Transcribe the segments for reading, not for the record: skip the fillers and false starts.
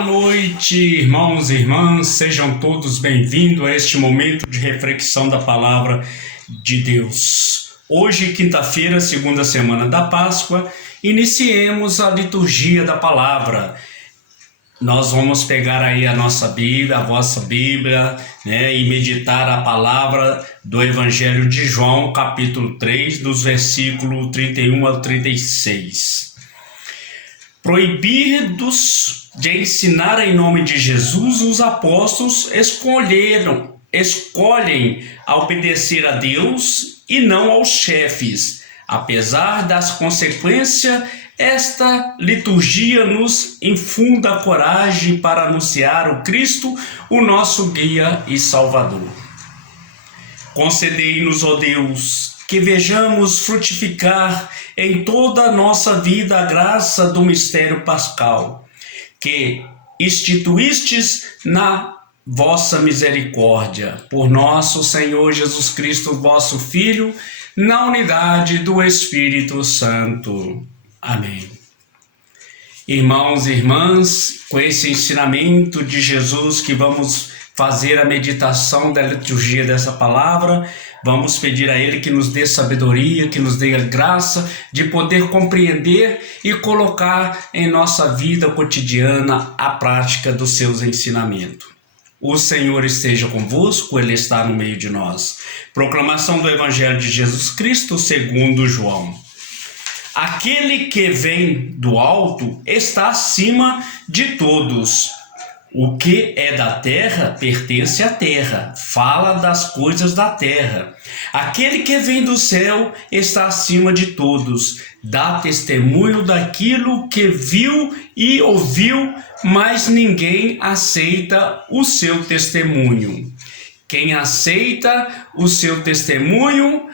Boa noite, irmãos e irmãs, sejam todos bem-vindos a este momento de reflexão da Palavra de Deus. Hoje, quinta-feira, segunda semana da Páscoa, iniciemos a liturgia da Palavra. Nós vamos pegar aí a nossa Bíblia, a vossa Bíblia, e meditar a palavra do Evangelho de João, capítulo 3, dos versículos 31 ao 36. Proibidos de ensinar em nome de Jesus, os apóstolos escolhem a obedecer a Deus e não aos chefes. Apesar das consequências, esta liturgia nos infunda coragem para anunciar o Cristo, o nosso guia e Salvador. Concedei-nos, ó Deus, que vejamos frutificar em toda a nossa vida a graça do mistério pascal, que instituístes na vossa misericórdia, por nosso Senhor Jesus Cristo, vosso Filho, na unidade do Espírito Santo. Amém. Irmãos e irmãs, com esse ensinamento de Jesus que vamos fazer a meditação da liturgia dessa palavra, vamos pedir a Ele que nos dê sabedoria, que nos dê a graça de poder compreender e colocar em nossa vida cotidiana a prática dos seus ensinamentos. O Senhor esteja convosco, Ele está no meio de nós. Proclamação do Evangelho de Jesus Cristo segundo João. Aquele que vem do alto está acima de todos. O que é da terra pertence à terra, fala das coisas da terra. Aquele que vem do céu está acima de todos, dá testemunho daquilo que viu e ouviu, mas ninguém aceita o seu testemunho. Quem aceita o seu testemunho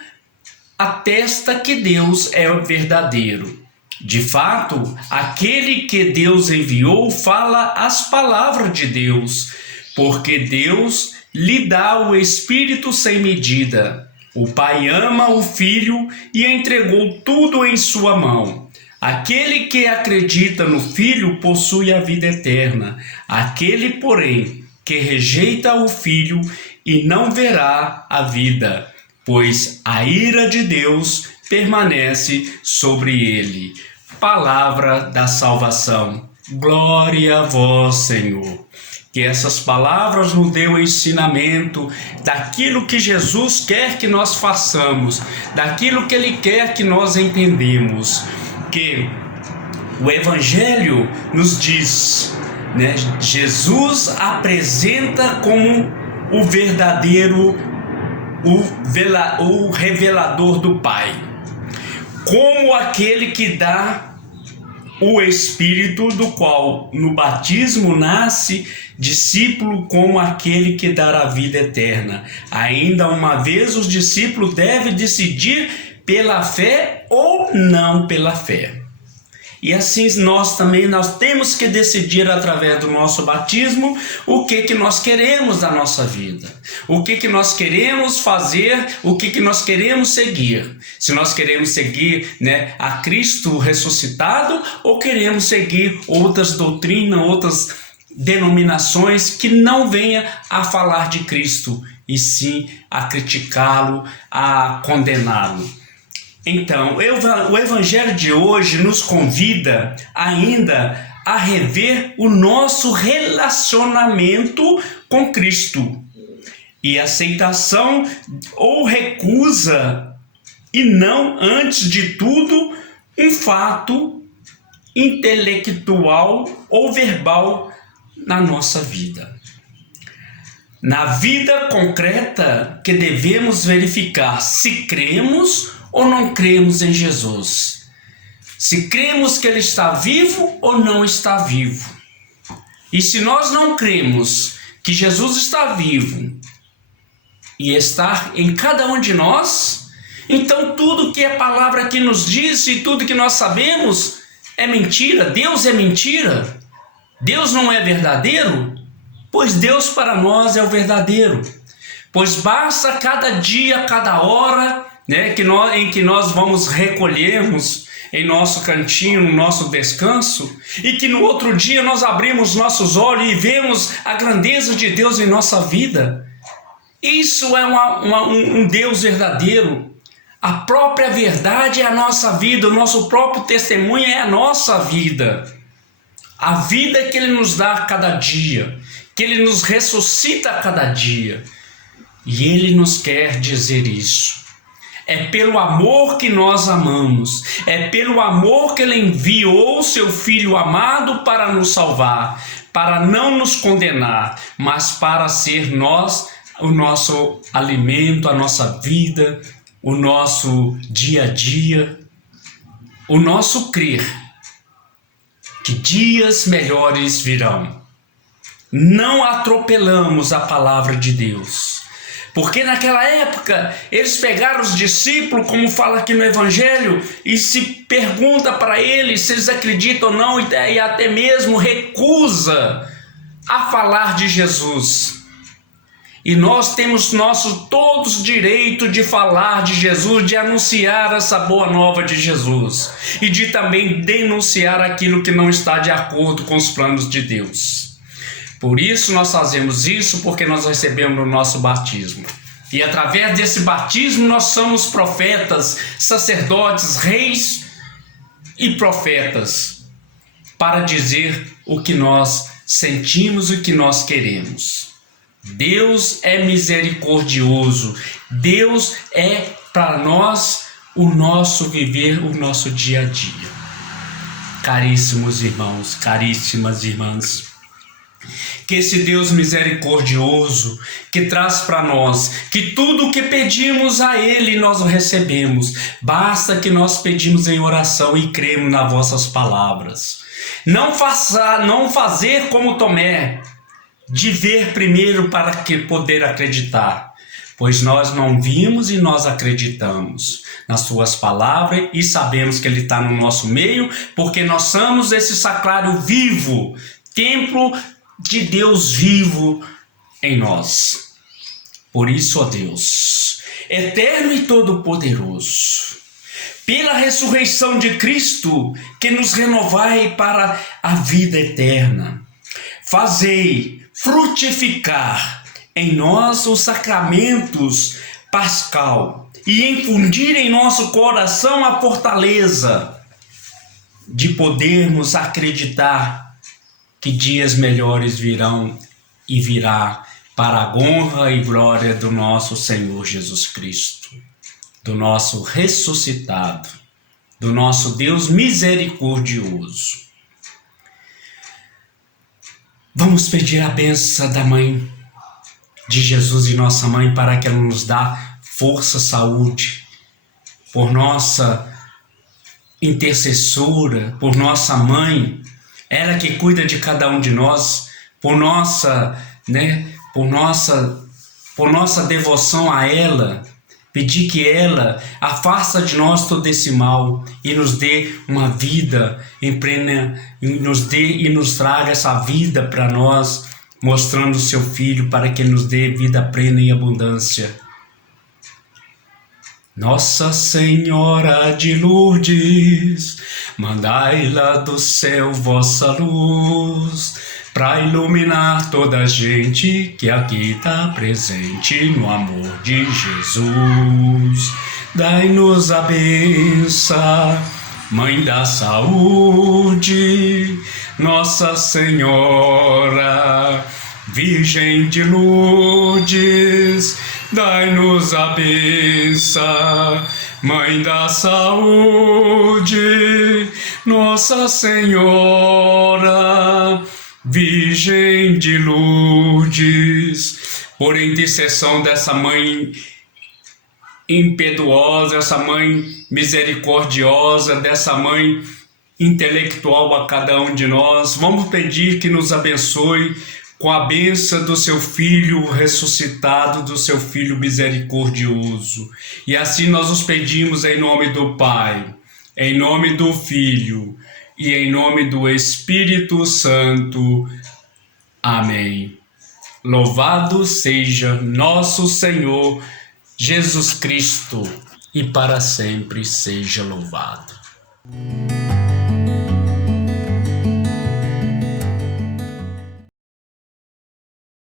atesta que Deus é o verdadeiro. De fato, aquele que Deus enviou fala as palavras de Deus, porque Deus lhe dá o Espírito sem medida. O Pai ama o Filho e entregou tudo em sua mão. Aquele que acredita no Filho possui a vida eterna. Aquele, porém, que rejeita o Filho e não verá a vida, pois a ira de Deus permanece sobre ele. Palavra da salvação. Glória a vós, Senhor. Que essas palavras nos dê o ensinamento daquilo que Jesus quer que nós façamos, daquilo que Ele quer que nós entendemos. Que o Evangelho nos diz, Jesus apresenta como o verdadeiro, o revelador do Pai, como aquele que dá o Espírito, do qual no batismo nasce discípulo, como aquele que dá a vida eterna. Ainda uma vez os discípulos devem decidir pela fé ou não pela fé. E assim nós temos que decidir através do nosso batismo o que nós queremos da nossa vida, o que nós queremos fazer, o que nós queremos seguir. Se nós queremos seguir a Cristo ressuscitado ou queremos seguir outras doutrinas, outras denominações que não venham a falar de Cristo e sim a criticá-lo, a condená-lo. Então, o Evangelho de hoje nos convida ainda a rever o nosso relacionamento com Cristo e aceitação ou recusa, e não, antes de tudo, um fato intelectual ou verbal na nossa vida. Na vida concreta que devemos verificar se cremos ou não cremos em Jesus, se cremos que Ele está vivo ou não está vivo. E se nós não cremos que Jesus está vivo e está em cada um de nós, então tudo que a palavra aqui nos diz e tudo que nós sabemos é mentira. Deus é mentira. Deus não é verdadeiro, pois Deus para nós é o verdadeiro. Pois basta cada dia, cada hora né, em que nós vamos recolhermos em nosso cantinho, no nosso descanso, e que no outro dia nós abrimos nossos olhos e vemos a grandeza de Deus em nossa vida. Isso é um Deus verdadeiro. A própria verdade é a nossa vida, o nosso próprio testemunho é a nossa vida. A vida que Ele nos dá a cada dia, que Ele nos ressuscita a cada dia. E Ele nos quer dizer isso. É pelo amor que nós amamos, é pelo amor que Ele enviou o seu Filho amado para nos salvar, para não nos condenar, mas para ser nós o nosso alimento, a nossa vida, o nosso dia a dia, o nosso crer que dias melhores virão. Não atropelamos a palavra de Deus. Porque naquela época, eles pegaram os discípulos, como fala aqui no Evangelho, e se pergunta para eles se eles acreditam ou não, e até mesmo recusa a falar de Jesus. E nós temos todos direito de falar de Jesus, de anunciar essa boa nova de Jesus, e de também denunciar aquilo que não está de acordo com os planos de Deus. Por isso nós fazemos isso, porque nós recebemos o nosso batismo. E através desse batismo nós somos profetas, sacerdotes, reis e profetas, para dizer o que nós sentimos e o que nós queremos. Deus é misericordioso. Deus é para nós o nosso viver, o nosso dia a dia. Caríssimos irmãos, caríssimas irmãs, que esse Deus misericordioso, que traz para nós, que tudo o que pedimos a Ele nós recebemos, basta que nós pedimos em oração e cremos nas vossas palavras. Não fazer como Tomé, de ver primeiro para que poder acreditar, pois nós não vimos e nós acreditamos nas suas palavras e sabemos que Ele está no nosso meio, porque nós somos esse sacrário vivo, templo de Deus vivo em nós. Por isso, ó Deus, eterno e todo-poderoso, pela ressurreição de Cristo, que nos renovai para a vida eterna, fazei frutificar em nós os sacramentos pascal e infundir em nosso coração a fortaleza de podermos acreditar que dias melhores virão e virá para a honra e glória do nosso Senhor Jesus Cristo, do nosso ressuscitado, do nosso Deus misericordioso. Vamos pedir a bênção da Mãe de Jesus e nossa Mãe para que ela nos dá força, saúde, por nossa intercessora, por nossa Mãe, ela que cuida de cada um de nós, por nossa devoção a ela, pedir que ela afasta de nós todo esse mal e nos dê uma vida em plena, e nos traga essa vida para nós, mostrando o seu Filho para que ele nos dê vida plena e abundância. Nossa Senhora de Lourdes, mandai lá do céu vossa luz, para iluminar toda a gente que aqui está presente no amor de Jesus. Dai-nos a bênção, Mãe da Saúde, Nossa Senhora, Virgem de Lourdes, dai-nos a bênção, Mãe da Saúde, Nossa Senhora, Virgem de Lourdes, por intercessão dessa Mãe impiedosa, essa Mãe misericordiosa, dessa Mãe intelectual a cada um de nós, vamos pedir que nos abençoe com a bênção do seu Filho ressuscitado, do seu Filho misericordioso. E assim nós os pedimos em nome do Pai, em nome do Filho e em nome do Espírito Santo. Amém. Louvado seja nosso Senhor Jesus Cristo, e para sempre seja louvado.